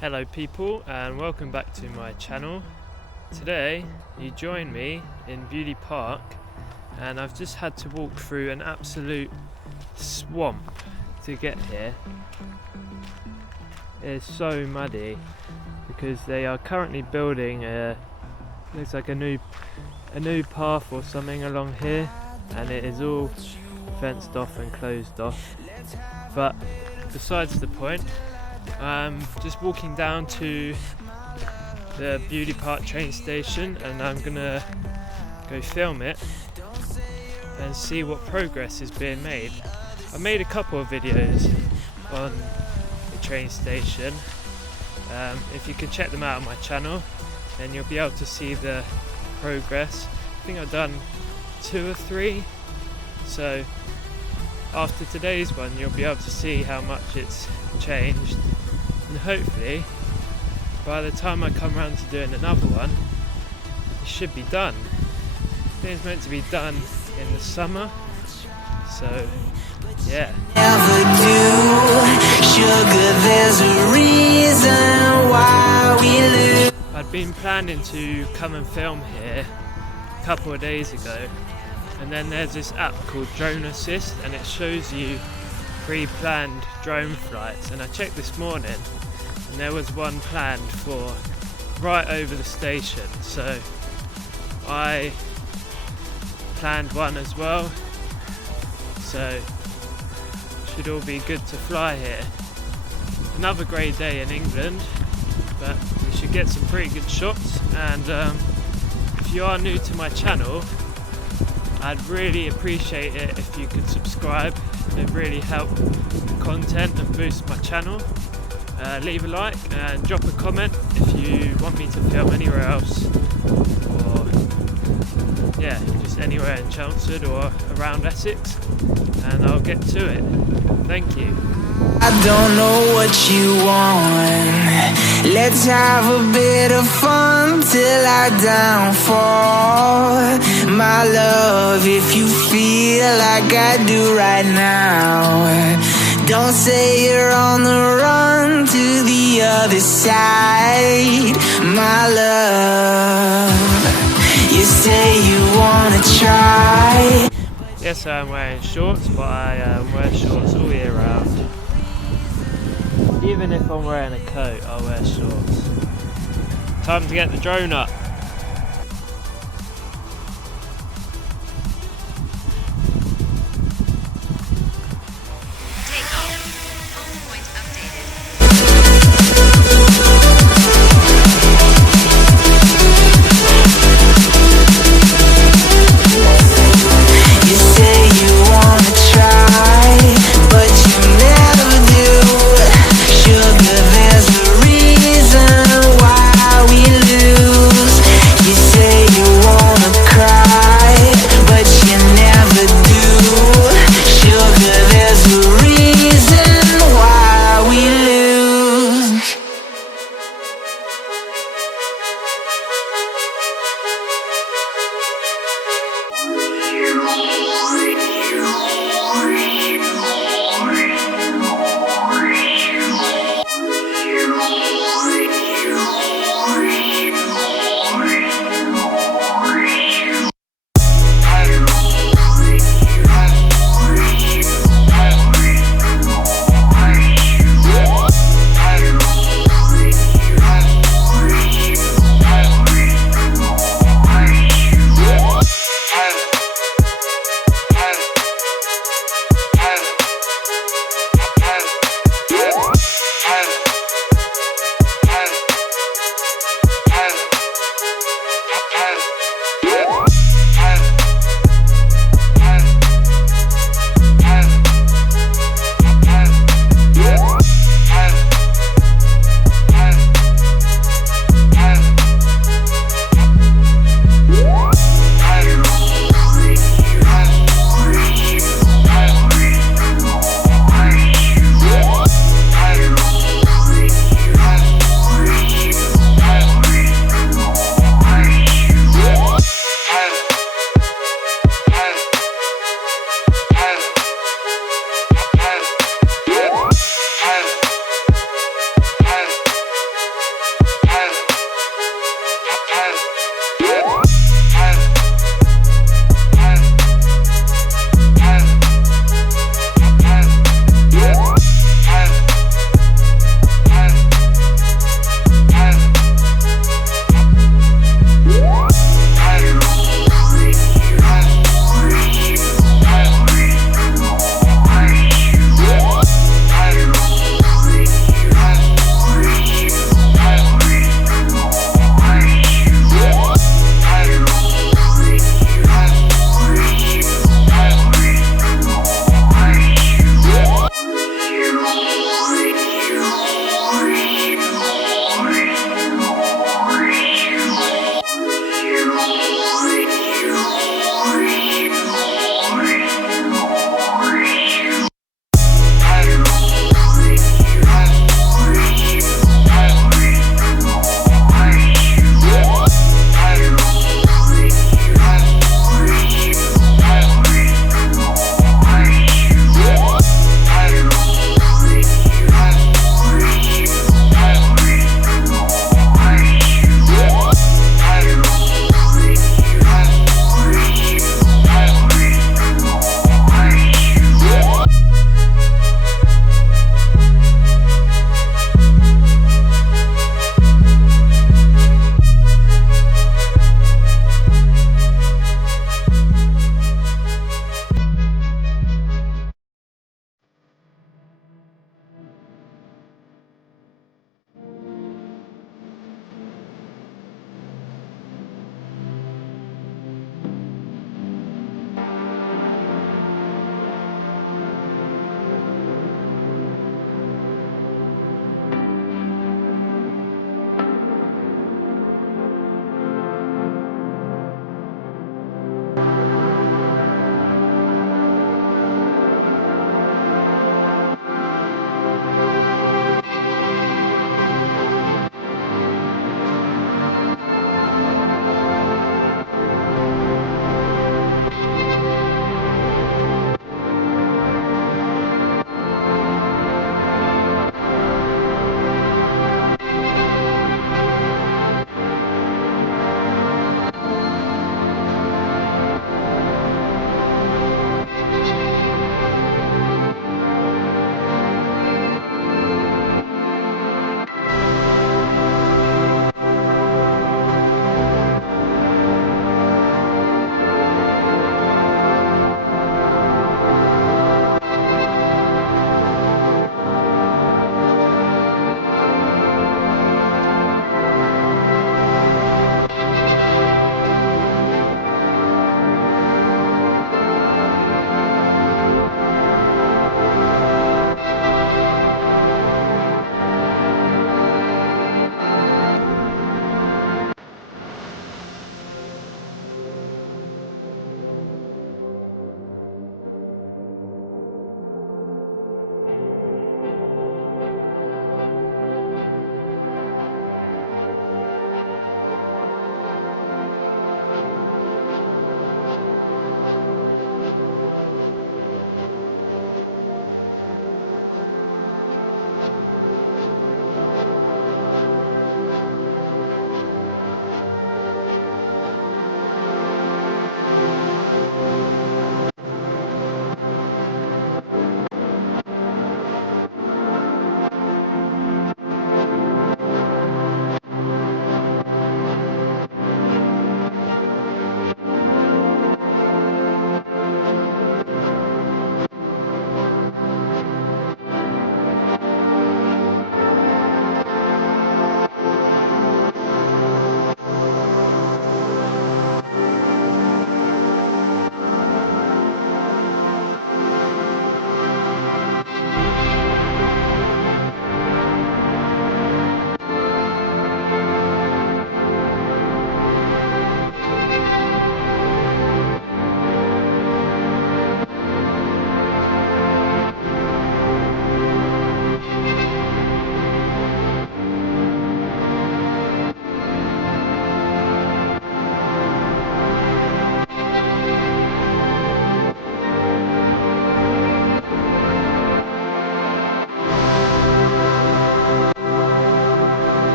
Hello people, and welcome back to my channel. Today you join me in Beaulieu Park, and I've just had to walk through an absolute swamp to get here. It's so muddy because they are currently building looks like a new path or something along here, and it is all fenced off and closed off. But besides the point, I'm just walking down to the Beaulieu Park Train Station, and I'm gonna go film it and see what progress is being made. I made a couple of videos on the train station. If you can check them out on my channel, then you'll be able to see the progress. I think I've done 2 or 3, so after today's one you'll be able to see how much it's changed, and hopefully by the time I come around to doing another one it should be done. I think it's meant to be done in the summer, so yeah. I'd been planning to come and film here a couple of days ago, and then there's this app called Drone Assist, and it shows you pre-planned drone flights, and I checked this morning and there was one planned for right over the station, so I planned one as well, so should all be good to fly here. Another great day in England, but we should get some pretty good shots. And if you are new to my channel, I'd really appreciate it if you could subscribe. It really help the content and boost my channel. Leave a like and drop a comment if you want me to film anywhere else, or yeah, just anywhere in Chelmsford or around Essex, and I'll get to it. Thank you. I don't know what you want. Let's have a bit of fun till I downfall. My love, if you feel like I do right now, don't say you're on the run to the other side. My love, you say you wanna try. Yes, I'm wearing shorts, but I wear shorts all year round. Even if I'm wearing a coat, I'll wear shorts. Time to get the drone up. Sugar, there's a reason why we lose.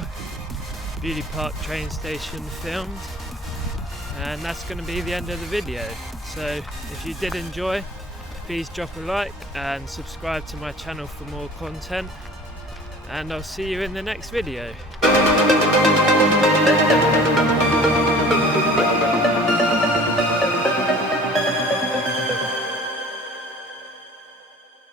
now. Beaulieu Park Train Station filmed, and that's going to be the end of the video. So if you did enjoy, please drop a like and subscribe to my channel for more content, and I'll see you in the next video.